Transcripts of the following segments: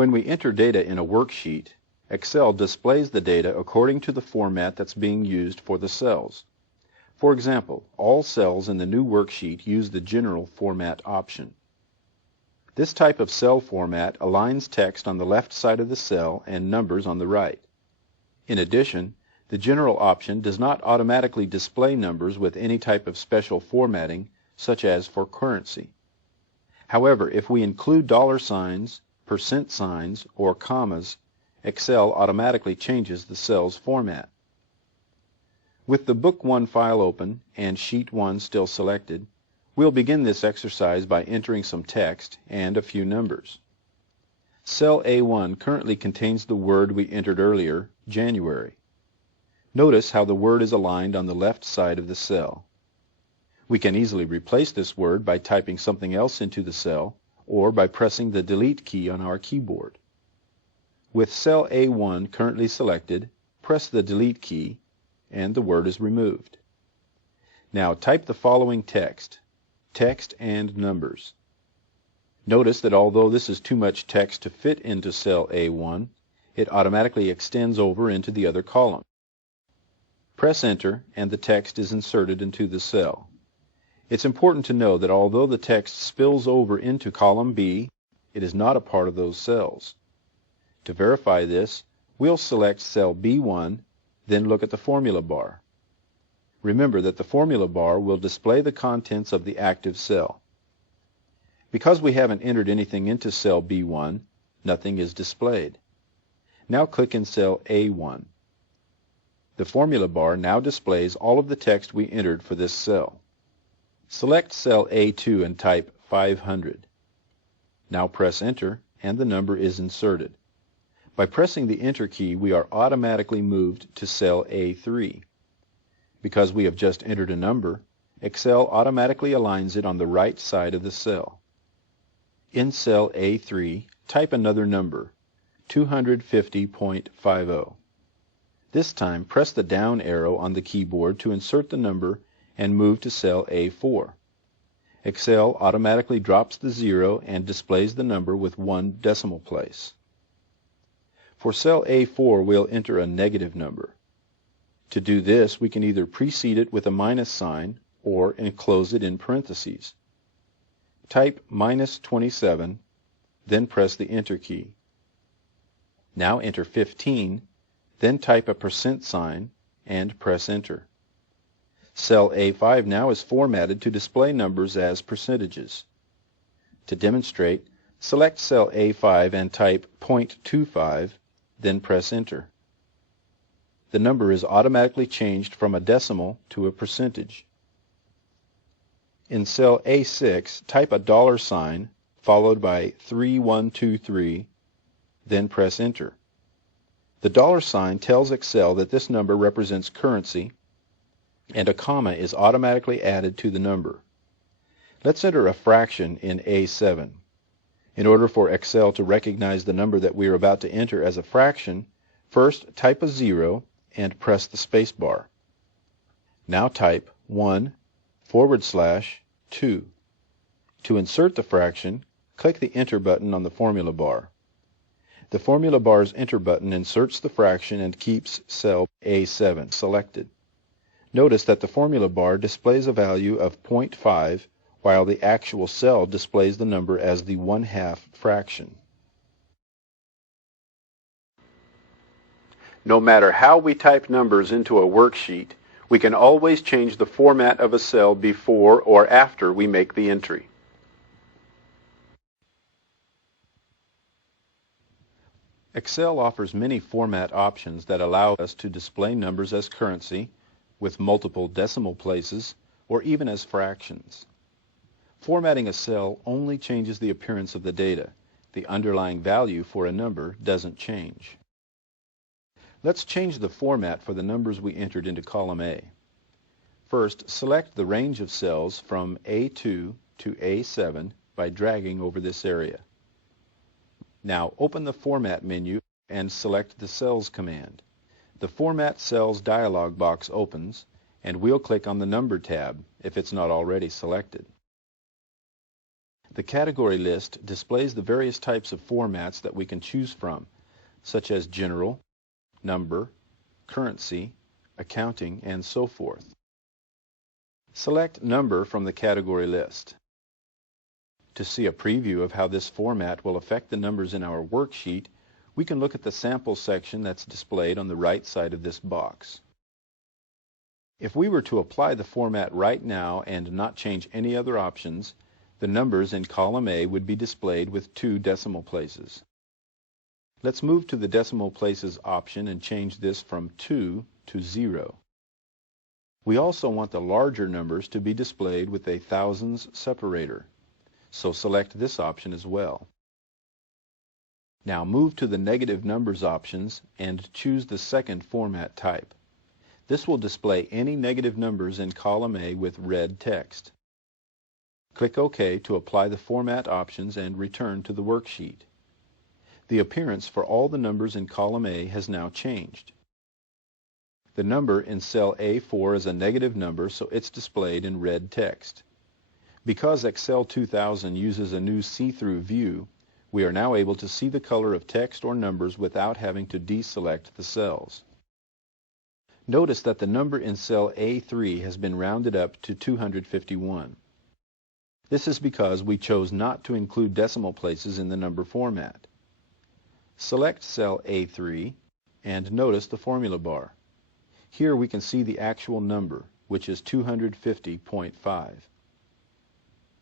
When we enter data in a worksheet, Excel displays the data according to the format that's being used for the cells. For example, all cells in the new worksheet use the General Format option. This type of cell format aligns text on the left side of the cell and numbers on the right. In addition, the General option does not automatically display numbers with any type of special formatting, such as for currency. However, if we include dollar signs, percent signs, or commas, Excel automatically changes the cell's format. With the Book 1 file open and Sheet 1 still selected, we'll begin this exercise by entering some text and a few numbers. Cell A1 currently contains the word we entered earlier, January. Notice how the word is aligned on the left side of the cell. We can easily replace this word by typing something else into the cell or by pressing the Delete key on our keyboard. With cell A1 currently selected, press the Delete key and the word is removed. Now type the following text and numbers. Notice that although this is too much text to fit into cell A1, it automatically extends over into the other column. Press Enter and the text is inserted into the cell. It's important to know that although the text spills over into column B, it is not a part of those cells. To verify this, we'll select cell B1, then look at the formula bar. Remember that the formula bar will display the contents of the active cell. Because we haven't entered anything into cell B1, nothing is displayed. Now click in cell A1. The formula bar now displays all of the text we entered for this cell. Select cell A2 and type 500. Now press Enter and the number is inserted. By pressing the Enter key, we are automatically moved to cell A3. Because we have just entered a number, Excel automatically aligns it on the right side of the cell. In cell A3, type another number, 250.50. This time, press the down arrow on the keyboard to insert the number and move to cell A4. Excel automatically drops the 0 and displays the number with 1 decimal place. For cell A4, we'll enter a negative number. To do this, we can either precede it with a minus sign or enclose it in parentheses. Type -27, then press the Enter key. Now enter 15, then type a percent sign and press Enter. Cell A5 now is formatted to display numbers as percentages. To demonstrate, select cell A5 and type 0.25, then press Enter. The number is automatically changed from a decimal to a percentage. In cell A6, type a dollar sign followed by 3123, then press Enter. The dollar sign tells Excel that this number represents currency, and a comma is automatically added to the number. Let's enter a fraction in A7. In order for Excel to recognize the number that we are about to enter as a fraction, first type a 0 and press the space bar. Now type 1/2. To insert the fraction, click the Enter button on the formula bar. The formula bar's Enter button inserts the fraction and keeps cell A7 selected. Notice that the formula bar displays a value of 0.5 while the actual cell displays the number as the 1/2 fraction. No matter how we type numbers into a worksheet, we can always change the format of a cell before or after we make the entry. Excel offers many format options that allow us to display numbers as currency, with multiple decimal places, or even as fractions. Formatting a cell only changes the appearance of the data. The underlying value for a number doesn't change. Let's change the format for the numbers we entered into column A. First, select the range of cells from A2 to A7 by dragging over this area. Now open the Format menu and select the Cells command. The Format Cells dialog box opens, and we'll click on the Number tab if it's not already selected. The category list displays the various types of formats that we can choose from, such as general, number, currency, accounting, and so forth. Select Number from the category list. To see a preview of how this format will affect the numbers in our worksheet, we can look at the sample section that's displayed on the right side of this box. If we were to apply the format right now and not change any other options, the numbers in column A would be displayed with 2 decimal places. Let's move to the decimal places option and change this from 2 to 0. We also want the larger numbers to be displayed with a thousands separator, so select this option as well. Now move to the negative numbers options and choose the second format type. This will display any negative numbers in column A with red text. Click OK to apply the format options and return to the worksheet. The appearance for all the numbers in column A has now changed. The number in cell A4 is a negative number, so it's displayed in red text. Because Excel 2000 uses a new see-through view, we are now able to see the color of text or numbers without having to deselect the cells. Notice that the number in cell A3 has been rounded up to 251. This is because we chose not to include decimal places in the number format. Select cell A3 and notice the formula bar. Here we can see the actual number, which is 250.5.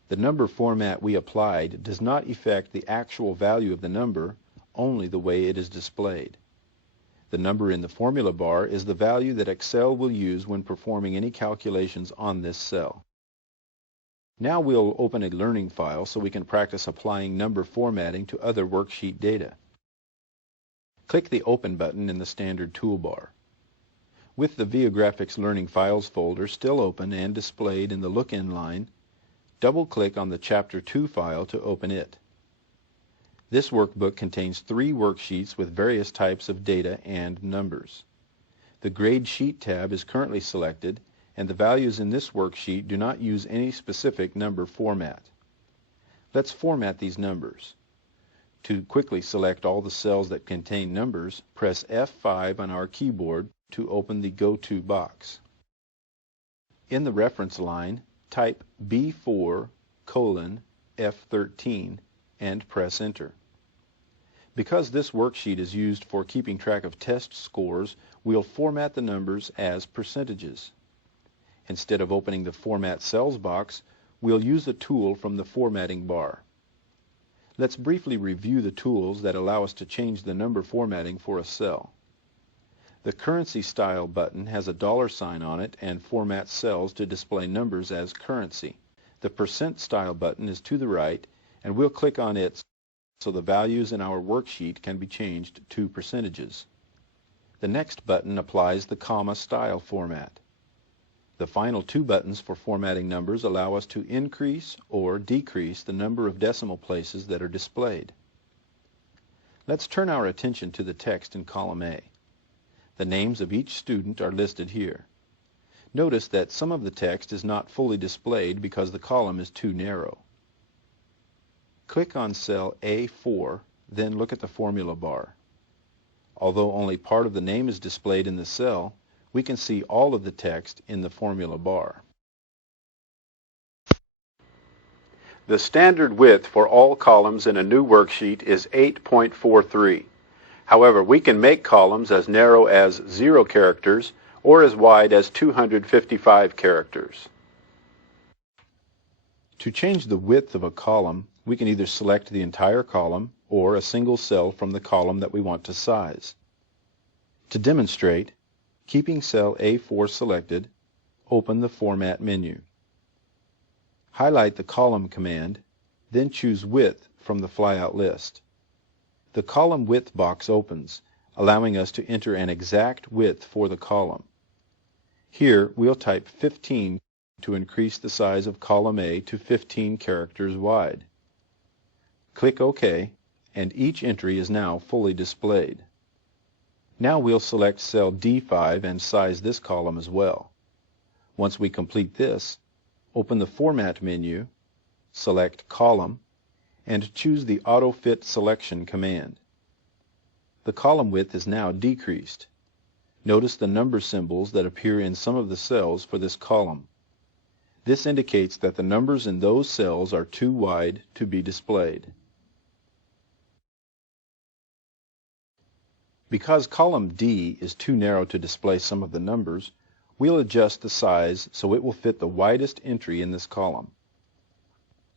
The number format we applied does not affect the actual value of the number, only the way it is displayed. The number in the formula bar is the value that Excel will use when performing any calculations on this cell. Now we'll open a learning file so we can practice applying number formatting to other worksheet data. Click the Open button in the standard toolbar. With the Viagrafix Learning Files folder still open and displayed in the Look-In line, double-click on the Chapter 2 file to open it. This workbook contains 3 worksheets with various types of data and numbers. The Grade Sheet tab is currently selected, and the values in this worksheet do not use any specific number format. Let's format these numbers. To quickly select all the cells that contain numbers, press F5 on our keyboard to open the Go To box. In the reference line, type B4:F13 and press Enter. Because this worksheet is used for keeping track of test scores, we'll format the numbers as percentages. Instead of opening the Format Cells box, we'll use a tool from the formatting bar. Let's briefly review the tools that allow us to change the number formatting for a cell. The Currency Style button has a $sign on it and formats cells to display numbers as currency. The Percent Style button is to the right, and we'll click on it so the values in our worksheet can be changed to percentages. The next button applies the comma style format. The final 2 buttons for formatting numbers allow us to increase or decrease the number of decimal places that are displayed. Let's turn our attention to the text in column A. The names of each student are listed here. Notice that some of the text is not fully displayed because the column is too narrow. Click on cell A4, then look at the formula bar. Although only part of the name is displayed in the cell, we can see all of the text in the formula bar. The standard width for all columns in a new worksheet is 8.43. However, we can make columns as narrow as 0 characters or as wide as 255 characters. To change the width of a column, we can either select the entire column or a single cell from the column that we want to size. To demonstrate, keeping cell A4 selected, open the Format menu. Highlight the Column command, then choose Width from the flyout list. The Column Width box opens, allowing us to enter an exact width for the column. Here, we'll type 15 to increase the size of column A to 15 characters wide. Click OK, and each entry is now fully displayed. Now we'll select cell D5 and size this column as well. Once we complete this, open the Format menu, select Column, and choose the Auto Fit Selection command. The column width is now decreased. Notice the number symbols that appear in some of the cells for this column. This indicates that the numbers in those cells are too wide to be displayed. Because column D is too narrow to display some of the numbers, we'll adjust the size so it will fit the widest entry in this column.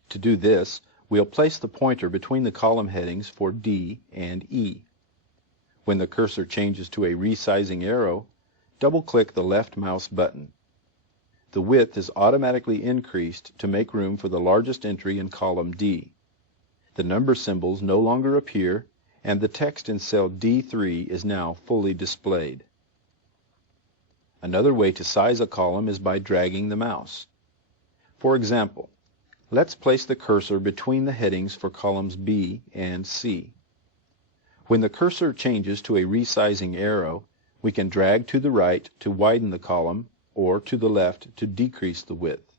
To do this, we'll place the pointer between the column headings for D and E. When the cursor changes to a resizing arrow, double-click the left mouse button. The width is automatically increased to make room for the largest entry in column D. The number symbols no longer appear, and the text in cell D3 is now fully displayed. Another way to size a column is by dragging the mouse. For example, let's place the cursor between the headings for columns B and C. When the cursor changes to a resizing arrow, we can drag to the right to widen the column or to the left to decrease the width.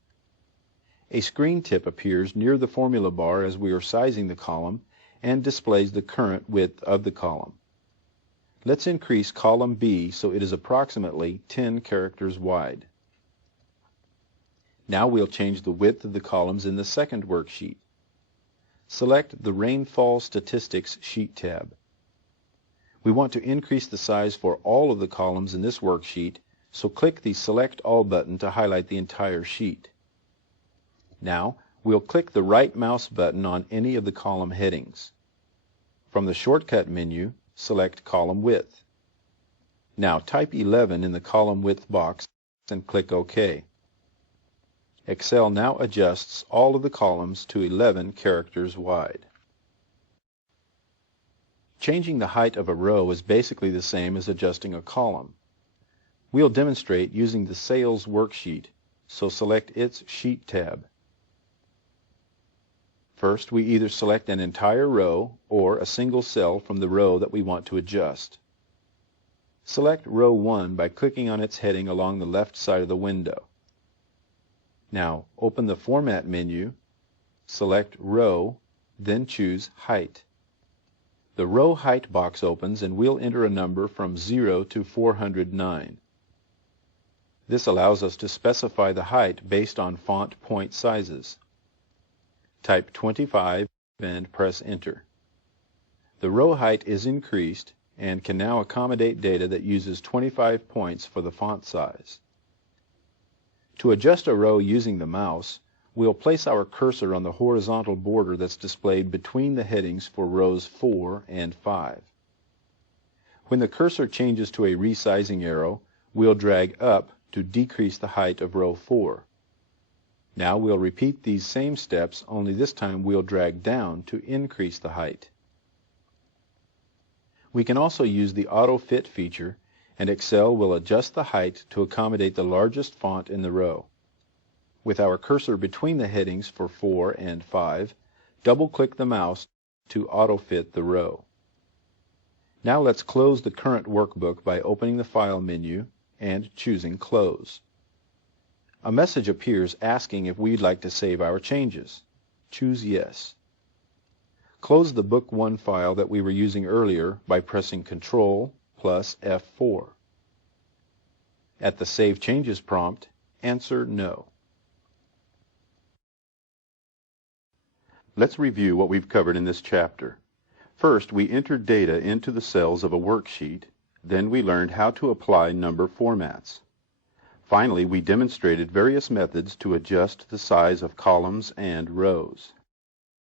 A screen tip appears near the formula bar as we are sizing the column and displays the current width of the column. Let's increase column B so it is approximately 10 characters wide. Now we'll change the width of the columns in the second worksheet. Select the Rainfall Statistics Sheet tab. We want to increase the size for all of the columns in this worksheet, so click the Select All button to highlight the entire sheet. Now, we'll click the right mouse button on any of the column headings. From the shortcut menu, select Column Width. Now type 11 in the column width box and click OK. Excel now adjusts all of the columns to 11 characters wide. Changing the height of a row is basically the same as adjusting a column. We'll demonstrate using the Sales worksheet, so select its Sheet tab. First, we either select an entire row or a single cell from the row that we want to adjust. Select Row 1 by clicking on its heading along the left side of the window. Now, open the Format menu, select Row, then choose Height. The Row Height box opens and we'll enter a number from 0 to 409. This allows us to specify the height based on font point sizes. Type 25 and press Enter. The row height is increased and can now accommodate data that uses 25 points for the font size. To adjust a row using the mouse, we'll place our cursor on the horizontal border that's displayed between the headings for rows 4 and 5. When the cursor changes to a resizing arrow, we'll drag up to decrease the height of row 4. Now we'll repeat these same steps, only this time we'll drag down to increase the height. We can also use the Auto Fit feature, and Excel will adjust the height to accommodate the largest font in the row. With our cursor between the headings for 4 and 5, double-click the mouse to auto-fit the row. Now let's close the current workbook by opening the File menu and choosing Close. A message appears asking if we'd like to save our changes. Choose Yes. Close the Book 1 file that we were using earlier by pressing Ctrl plus F4. At the Save Changes prompt, answer No. Let's review what we've covered in this chapter. First, we entered data into the cells of a worksheet. Then we learned how to apply number formats. Finally, we demonstrated various methods to adjust the size of columns and rows.